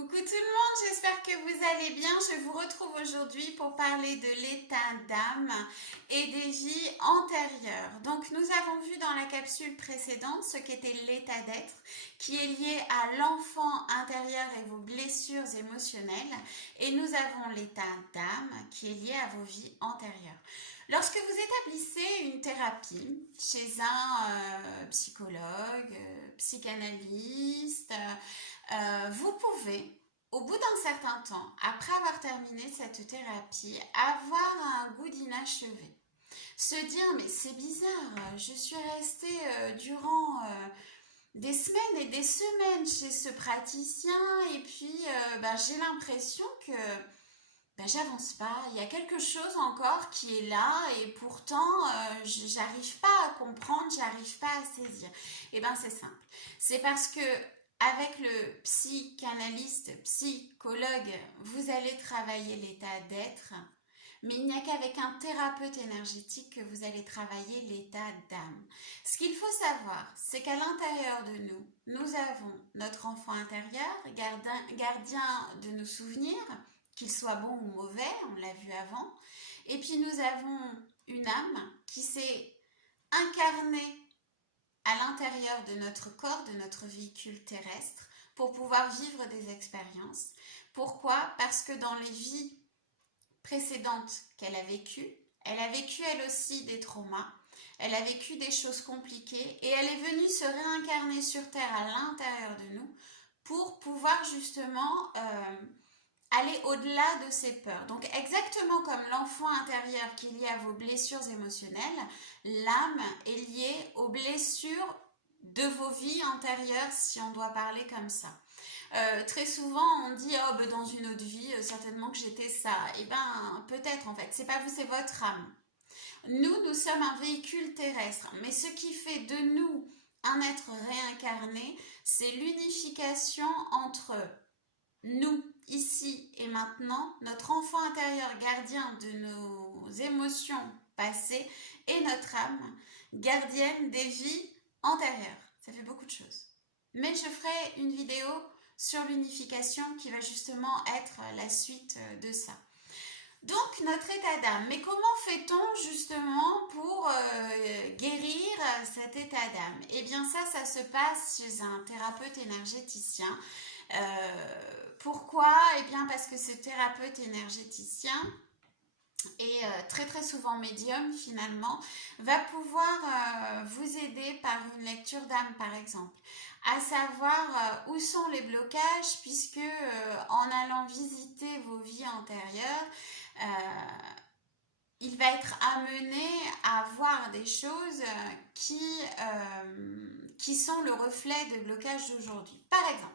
Coucou tout le monde, j'espère que vous allez bien. Je vous retrouve aujourd'hui pour parler de l'état d'âme et des vies antérieures. Donc nous avons vu dans la capsule précédente ce qu'était l'état d'être qui est lié à l'enfant intérieur et vos blessures émotionnelles. Et nous avons l'état d'âme qui est lié à vos vies antérieures. Lorsque vous établissez une thérapie chez un psychologue, psychanalyste, vous pouvez, au bout d'un certain temps, après avoir terminé cette thérapie, avoir un goût d'inachevé. Se dire, mais c'est bizarre, je suis restée durant des semaines et des semaines chez ce praticien et puis j'ai l'impression que j'avance pas. Il y a quelque chose encore qui est là et pourtant j'arrive pas à comprendre, j'arrive pas à saisir. Et bien c'est simple. C'est parce que avec le psychanalyste, psychologue, vous allez travailler l'état d'être, mais il n'y a qu'avec un thérapeute énergétique que vous allez travailler l'état d'âme. Ce qu'il faut savoir, c'est qu'à l'intérieur de nous, nous avons notre enfant intérieur, gardien de nos souvenirs, qu'il soit bon ou mauvais, on l'a vu avant. Et puis nous avons une âme qui s'est incarnée à l'intérieur de notre corps, de notre véhicule terrestre, pour pouvoir vivre des expériences. Pourquoi? Parce que dans les vies précédentes qu'elle a vécues, elle a vécu elle aussi des traumas, elle a vécu des choses compliquées et elle est venue se réincarner sur Terre à l'intérieur de nous pour pouvoir justement aller au-delà de ses peurs. Donc exactement comme l'enfant intérieur qui est lié à vos blessures émotionnelles, l'âme est liée aux blessures de vos vies antérieures, si on doit parler comme ça. Très souvent on dit dans une autre vie certainement que j'étais ça. Et peut-être en fait, c'est pas vous, c'est votre âme. Nous sommes un véhicule terrestre, mais ce qui fait de nous un être réincarné, c'est l'unification entre nous, ici et maintenant, notre enfant intérieur gardien de nos émotions passées et notre âme gardienne des vies antérieures. Ça fait beaucoup de choses. Mais je ferai une vidéo sur l'unification qui va justement être la suite de ça. Donc notre état d'âme, mais comment fait-on justement pour guérir cet état d'âme? Eh bien ça se passe chez un thérapeute énergéticien. Pourquoi? Eh bien parce que ce thérapeute énergéticien et très très souvent médium finalement, va pouvoir vous aider par une lecture d'âme par exemple, à savoir où sont les blocages puisque en allant visiter vos vies antérieures, il va être amené à voir des choses qui sont le reflet de blocages d'aujourd'hui. Par exemple,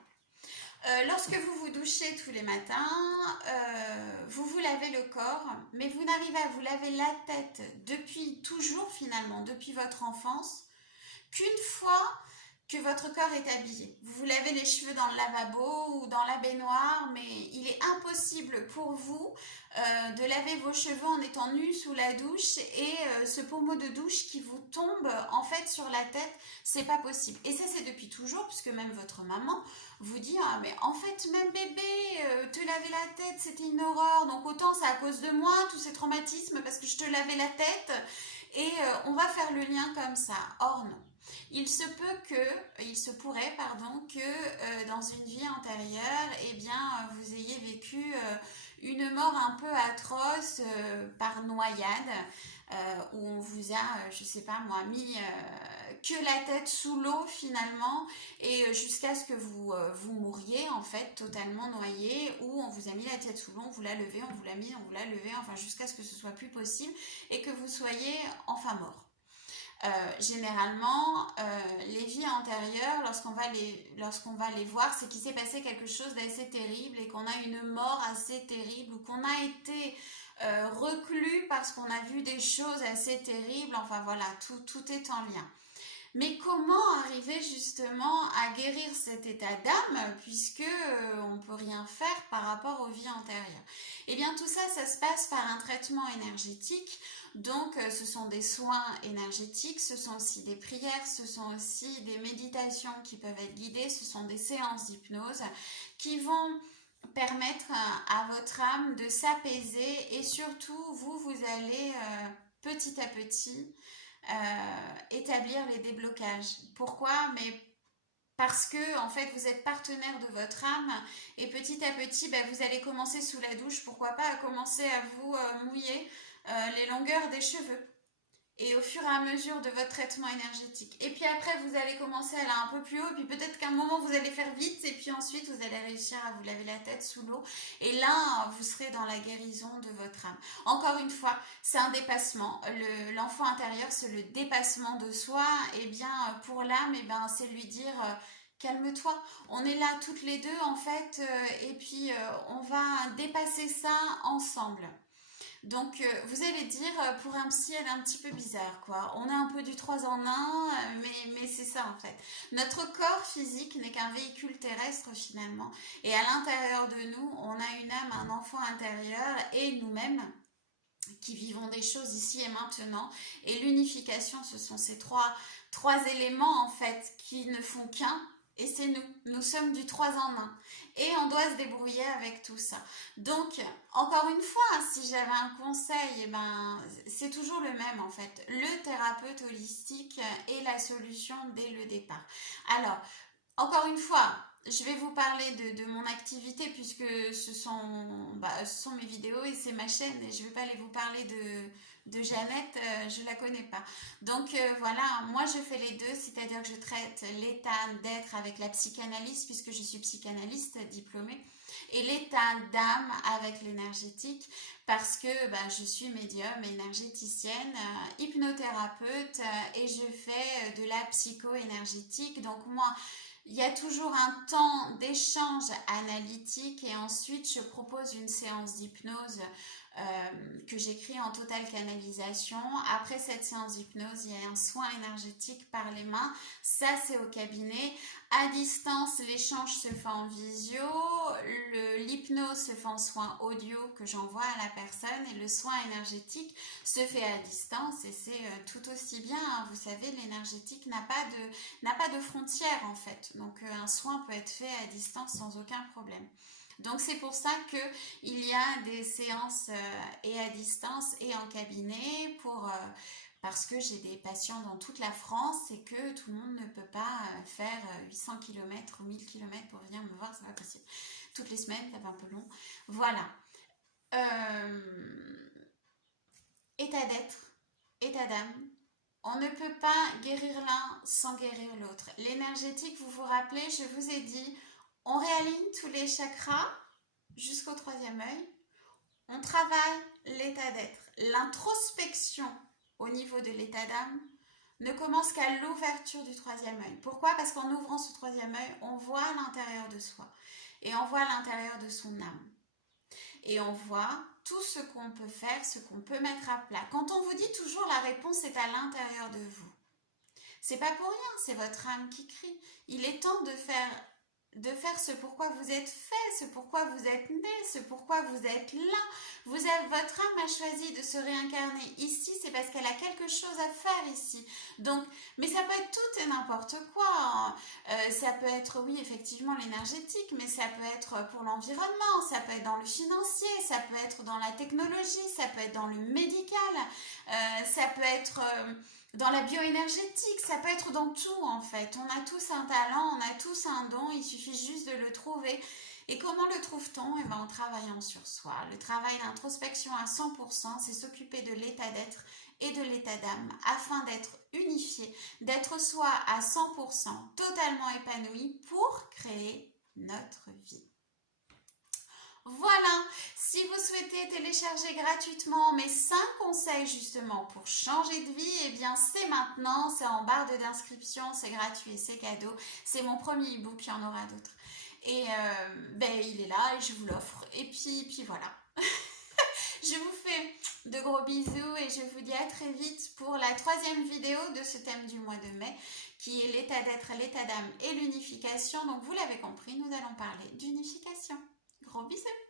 lorsque vous vous douchez tous les matins, vous vous lavez le corps, mais vous n'arrivez à vous laver la tête depuis toujours finalement, depuis votre enfance, qu'une fois que votre corps est habillé. Vous vous lavez les cheveux dans le lavabo ou dans la baignoire, mais il est impossible pour vous de laver vos cheveux en étant nu sous la douche et ce pommeau de douche qui vous tombe en fait sur la tête, c'est pas possible. Et ça c'est depuis toujours, puisque même votre maman vous dit ah mais en fait même bébé, te laver la tête c'était une horreur, donc autant c'est à cause de moi tous ces traumatismes parce que je te lavais la tête et on va faire le lien comme ça. Or non. Il se pourrait que dans une vie antérieure, eh bien, vous ayez vécu une mort un peu atroce par noyade, où on vous a, je sais pas moi, mis que la tête sous l'eau finalement, et jusqu'à ce que vous mouriez en fait totalement noyé, ou on vous a mis la tête sous l'eau, on vous l'a levé, on vous l'a mis, on vous l'a levé, enfin jusqu'à ce que ce soit plus possible et que vous soyez enfin mort. Généralement, les vies antérieures, lorsqu'on va les voir, c'est qu'il s'est passé quelque chose d'assez terrible et qu'on a une mort assez terrible ou qu'on a été reclus parce qu'on a vu des choses assez terribles. Enfin voilà, tout est en lien. Mais comment arriver justement à guérir cet état d'âme puisque on ne peut rien faire par rapport aux vies antérieures? Eh bien tout ça, ça se passe par un traitement énergétique. Donc ce sont des soins énergétiques, ce sont aussi des prières, ce sont aussi des méditations qui peuvent être guidées, ce sont des séances d'hypnose qui vont permettre à votre âme de s'apaiser et surtout vous allez petit à petit établir les déblocages. Pourquoi? Mais parce que en fait vous êtes partenaire de votre âme et petit à petit vous allez commencer sous la douche, pourquoi pas à commencer à vous mouiller les longueurs des cheveux et au fur et à mesure de votre traitement énergétique. Et puis après, vous allez commencer à aller un peu plus haut, puis peut-être qu'à un moment, vous allez faire vite, et puis ensuite, vous allez réussir à vous laver la tête sous l'eau. Et là, vous serez dans la guérison de votre âme. Encore une fois, c'est un dépassement. L'enfant intérieur, c'est le dépassement de soi. Et bien, pour l'âme, c'est lui dire... calme-toi, on est là toutes les deux en fait, et puis on va dépasser ça ensemble. Donc, vous allez dire, pour un psy, elle est un petit peu bizarre, quoi. On a un peu du 3 en 1, mais c'est ça, en fait. Notre corps physique n'est qu'un véhicule terrestre, finalement. Et à l'intérieur de nous, on a une âme, un enfant intérieur, et nous-mêmes, qui vivons des choses ici et maintenant. Et l'unification, ce sont ces trois éléments, en fait, qui ne font qu'un. Et c'est nous. Nous sommes du 3 en 1. Et on doit se débrouiller avec tout ça. Donc, encore une fois, si j'avais un conseil, c'est toujours le même en fait. Le thérapeute holistique est la solution dès le départ. Alors, encore une fois, je vais vous parler de mon activité puisque ce sont mes vidéos et c'est ma chaîne et je ne vais pas aller vous parler de Jeannette, je ne la connais pas. Donc voilà, moi je fais les deux, c'est-à-dire que je traite l'état d'être avec la psychanalyse puisque je suis psychanalyste diplômée et l'état d'âme avec l'énergétique parce que je suis médium, énergéticienne, hypnothérapeute et je fais de la psycho-énergétique. Donc moi, il y a toujours un temps d'échange analytique et ensuite je propose une séance d'hypnose que j'écris en totale canalisation. Après cette séance d'hypnose, il y a un soin énergétique par les mains. Ça, c'est au cabinet. À distance, l'échange se fait en visio. L'hypnose se fait en soin audio que j'envoie à la personne. Et le soin énergétique se fait à distance. Et c'est tout aussi bien. Hein. Vous savez, l'énergétique n'a pas de frontières en fait. Donc, un soin peut être fait à distance sans aucun problème. Donc c'est pour ça qu'il y a des séances et à distance et en cabinet parce que j'ai des patients dans toute la France et que tout le monde ne peut pas faire 800 km ou 1000 km pour venir me voir, c'est pas possible. Toutes les semaines, ça va un peu long. Voilà. État d'être, état d'âme. On ne peut pas guérir l'un sans guérir l'autre. L'énergétique, vous vous rappelez, je vous ai dit... On réaligne tous les chakras jusqu'au 3e œil. On travaille l'état d'être. L'introspection au niveau de l'état d'âme ne commence qu'à l'ouverture du 3e œil. Pourquoi? Parce qu'en ouvrant ce 3e œil, on voit l'intérieur de soi et on voit l'intérieur de son âme. Et on voit tout ce qu'on peut faire, ce qu'on peut mettre à plat. Quand on vous dit toujours la réponse est à l'intérieur de vous, c'est pas pour rien, c'est votre âme qui crie. Il est temps de faire ce pourquoi vous êtes fait, ce pourquoi vous êtes né, ce pourquoi vous êtes là. Votre âme a choisi de se réincarner ici, c'est parce qu'elle a quelque chose à faire ici. Donc, mais ça peut être tout et n'importe quoi. Hein. Ça peut être, oui, effectivement, l'énergétique, mais ça peut être pour l'environnement, ça peut être dans le financier, ça peut être dans la technologie, ça peut être dans le médical, ça peut être... dans la bioénergétique, ça peut être dans tout en fait. On a tous un talent, on a tous un don, il suffit juste de le trouver. Et comment le trouve-t-on? En travaillant sur soi. Le travail d'introspection à 100%, c'est s'occuper de l'état d'être et de l'état d'âme afin d'être unifié, d'être soi à 100%, totalement épanoui pour créer notre vie. Voilà, si vous souhaitez télécharger gratuitement mes 5 conseils justement pour changer de vie, eh bien c'est maintenant, c'est en barre d'inscription, c'est gratuit et c'est cadeau. C'est mon premier e-book, il y en aura d'autres. Et il est là et je vous l'offre. Et puis voilà. Je vous fais de gros bisous et je vous dis à très vite pour la 3e vidéo de ce thème du mois de mai, qui est l'état d'être, l'état d'âme et l'unification. Donc vous l'avez compris, nous allons parler d'unification. Gros bisous!